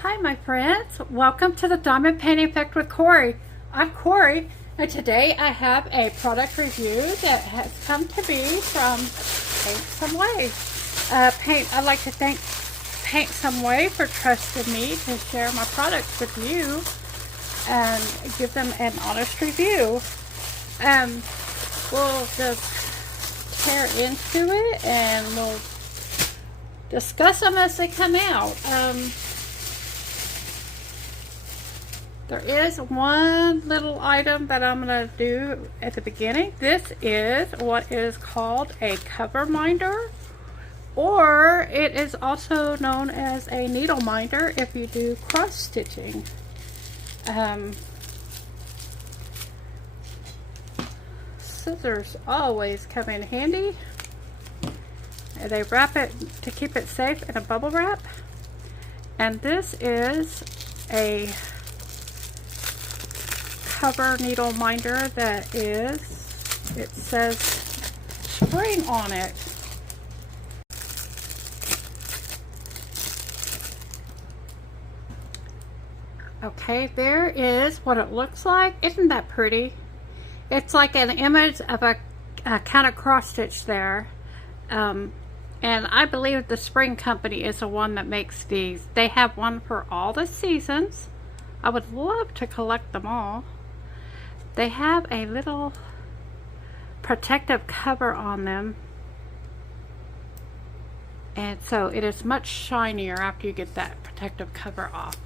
Hi my friends, welcome to the Diamond Painting Effect with Cori. I'm Cori, and today I have a product review that has come to me from Paintsomeway. I'd like to thank Paintsomeway for trusting me to share my products with you and give them an honest review. We'll just tear into it and we'll discuss them as they come out. There is one little item that I'm going to do at the beginning. This is what is called a cover minder, or it is also known as a needle minder if you do cross stitching. Scissors always come in handy. They wrap it to keep it safe in a bubble wrap, and this is a cover needle minder that it says spring on it. Okay, there is what it looks like. Isn't that pretty? It's like an image of a kind of cross stitch there. And I believe the Spring Company is the one that makes these. They have one for all the seasons. I would love to collect them all. They have a little protective cover on them, and so it is much shinier after you get that protective cover off.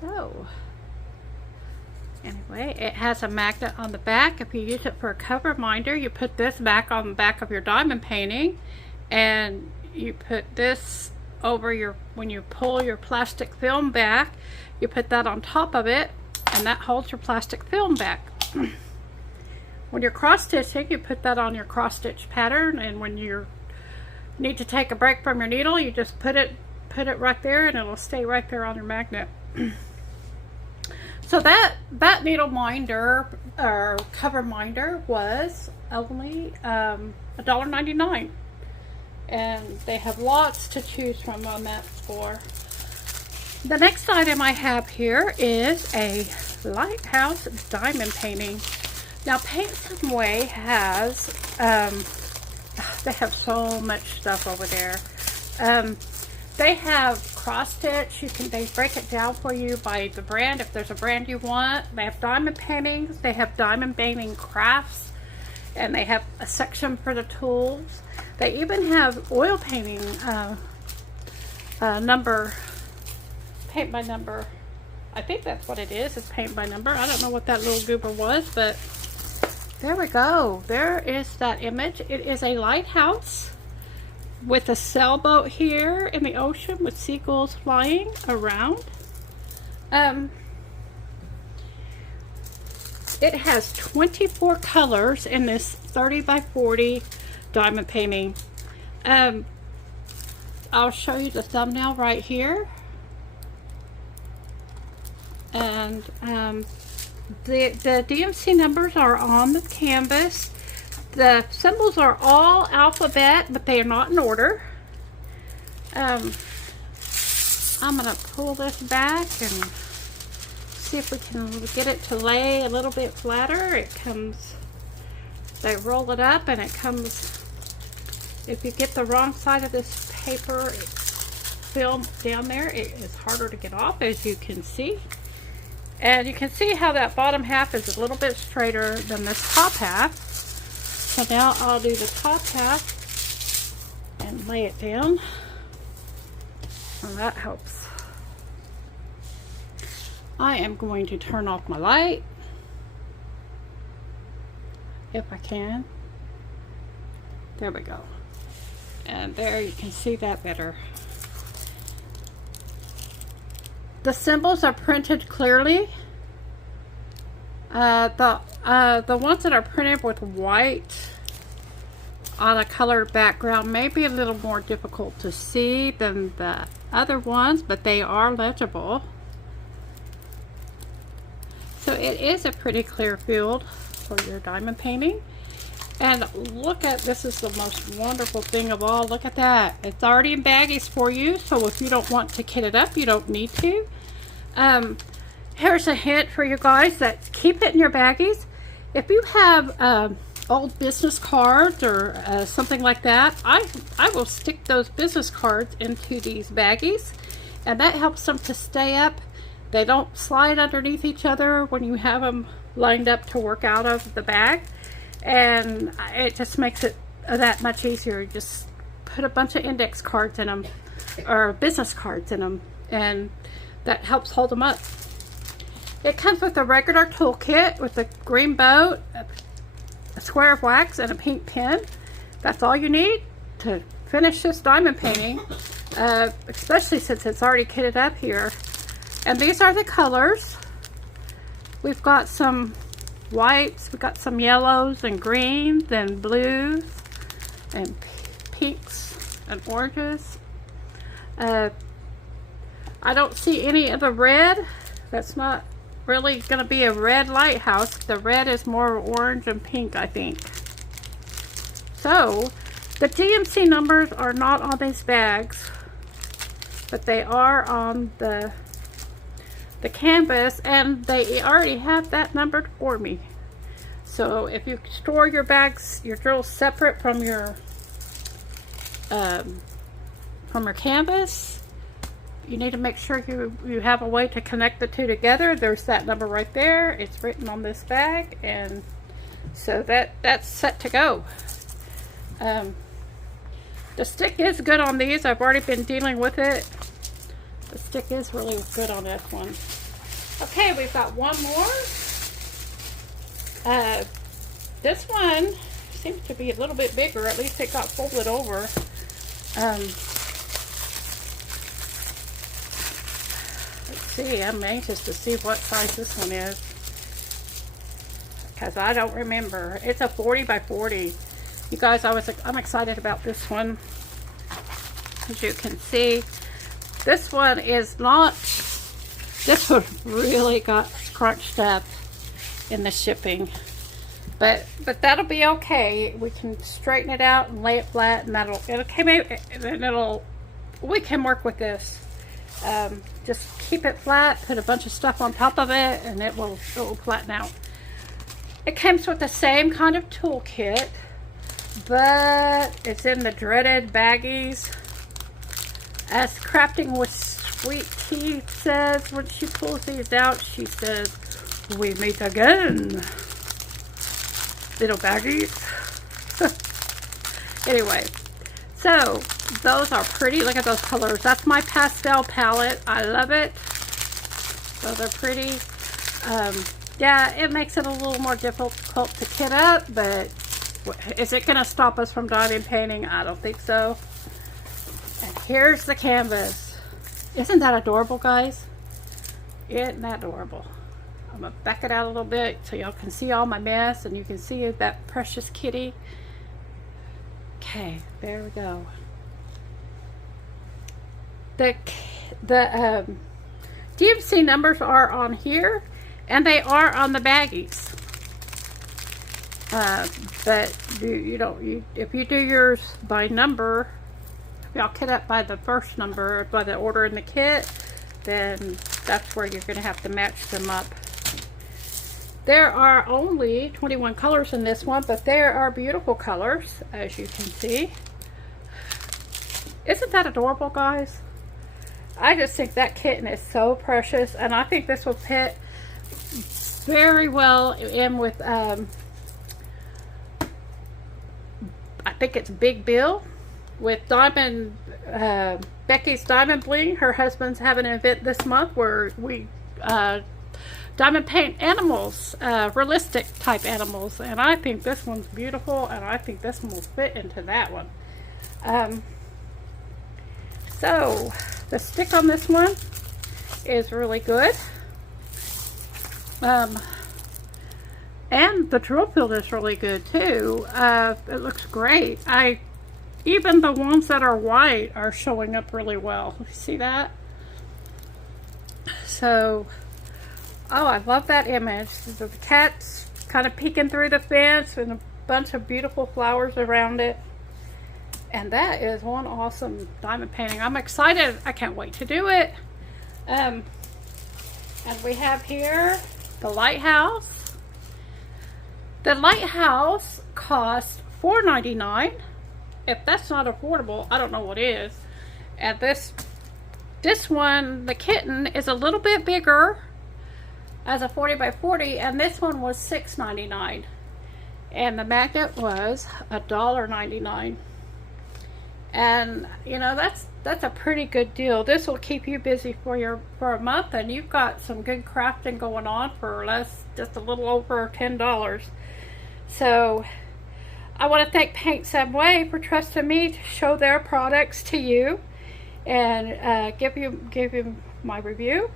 So anyway, it has a magnet on the back. If you use it for a cover minder, you put this back on the back of your diamond painting, and you put this over when you pull your plastic film back, you put that on top of it, and that holds your plastic film back. When you're cross stitching, you put that on your cross stitch pattern, and when you need to take a break from your needle, you just put it right there, and it'll stay right there on your magnet. So that needle minder or cover minder was only $1.99, and they have lots to choose from on that store. The next item I have here is a Lighthouse diamond painting. Now Paintsomeway has, they have so much stuff over there. They have cross stitch. They break it down for you by the brand if there's a brand you want. They have diamond paintings. They have diamond painting crafts, and they have a section for the tools. They even have oil painting paint by number. I think that's what it is. It's paint by number. I don't know what that little goober was, but there we go. There is that image. It is a lighthouse with a sailboat here in the ocean with seagulls flying around. It has 24 colors in this 30 by 40 diamond painting. I'll show you the thumbnail right here. And the DMC numbers are on the canvas. The symbols are all alphabet, but they are not in order. I'm going to pull this back and see if we can get it to lay a little bit flatter. They roll it up, and it comes, if you get the wrong side of this paper film down there, it is harder to get off, as you can see. And you can see how that bottom half is a little bit straighter than this top half. So now I'll do the top half and lay it down, and that helps. I am going to turn off my light, if I can. There we go. And there you can see that better. The symbols are printed clearly. The ones that are printed with white on a colored background may be a little more difficult to see than the other ones, but they are legible. So it is a pretty clear field for your diamond painting. And look at, this is the most wonderful thing of all. Look at that. It's already in baggies for you, so if you don't want to kit it up, you don't need to. Here's a hint for you guys that keep it in your baggies. If you have old business cards or something like that, I will stick those business cards into these baggies, and that helps them to stay up. They don't slide underneath each other when you have them lined up to work out of the bag, and it just makes it that much easier. Just put a bunch of index cards in them or business cards in them, and that helps hold them up. It comes with a regular toolkit with a green bow, a square of wax, and a pink pen. That's all you need to finish this diamond painting, especially since it's already kitted up here. And these are the colors. We've got some whites, we've got some yellows and greens and blues and pinks and oranges. I don't see any of the red. That's not really going to be a red lighthouse. The red is more orange and pink, I think. So the DMC numbers are not on these bags, but they are on the canvas, and they already have that numbered for me. So if you store your bags, your drills separate from your canvas, you need to make sure you have a way to connect the two together. There's that number right there. It's written on this bag, and so that's set to go. The stick is good on these. I've already been dealing with it. The stick is really good on this one. Okay, we've got one more. This one seems to be a little bit bigger. At least it got folded over. See, I'm anxious to see what size this one is, because I don't remember. It's a 40 by 40. You guys, I'm excited about this one. As you can see, this one is not, this one really got crunched up in the shipping, but that'll be okay. We can straighten it out and lay it flat, and we can work with this. Just keep it flat, put a bunch of stuff on top of it, and it will flatten out. It comes with the same kind of toolkit, but it's in the dreaded baggies. As Crafting with Sweet Tea says, when she pulls these out, she says, "We meet again, little baggies." Anyway, so those are pretty. Look at those colors. That's my pastel palette. I love it. Those are pretty. Yeah, it makes it a little more difficult to kit up, but is it going to stop us from diamond painting? I don't think so. And here's the canvas. Isn't that adorable, guys? Isn't that adorable? I'm going to back it out a little bit so y'all can see all my mess, and you can see that precious kitty. Okay, there we go. The DMC numbers are on here, and they are on the baggies. But if you do yours by number, if y'all kit up by the first number, by the order in the kit, then that's where you're going to have to match them up. There are only 21 colors in this one, but there are beautiful colors, as you can see. Isn't that adorable, guys? I just think that kitten is so precious, and I think this will fit very well in with, I think it's Big Bill with Diamond, Becky's Diamond Bling. Her husband's having an event this month where we diamond paint animals, realistic type animals, and I think this one's beautiful, and I think this one will fit into that one. So the stick on this one is really good, and the drill field is really good too. It looks great. Even the ones that are white are showing up really well. You see that? So, oh, I love that image. The cat's kind of peeking through the fence, and bunch of beautiful flowers around it. And that is one awesome diamond painting. I'm excited. I can't wait to do it. And we have here the Lighthouse. The Lighthouse costs $4.99. If that's not affordable, I don't know what is. And this one, the Kitten, is a little bit bigger as a 40 by 40, and this one was $6.99. And the magnet was $1.99. And you know, that's a pretty good deal. This will keep you busy for a month, and you've got some good crafting going on for less, just a little over $10. So I want to thank Paintsomeway for trusting me to show their products to you and give you my review.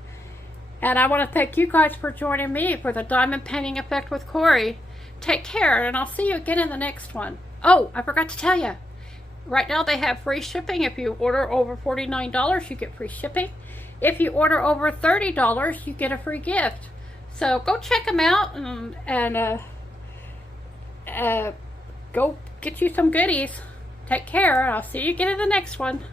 And I want to thank you guys for joining me for the Diamond Painting Effect with Cori. Take care, and I'll see you again in the next one. Oh, I forgot to tell you. Right now they have free shipping. If you order over $49, you get free shipping. If you order over $30, you get a free gift. So go check them out and go get you some goodies. Take care. I'll see you again in the next one.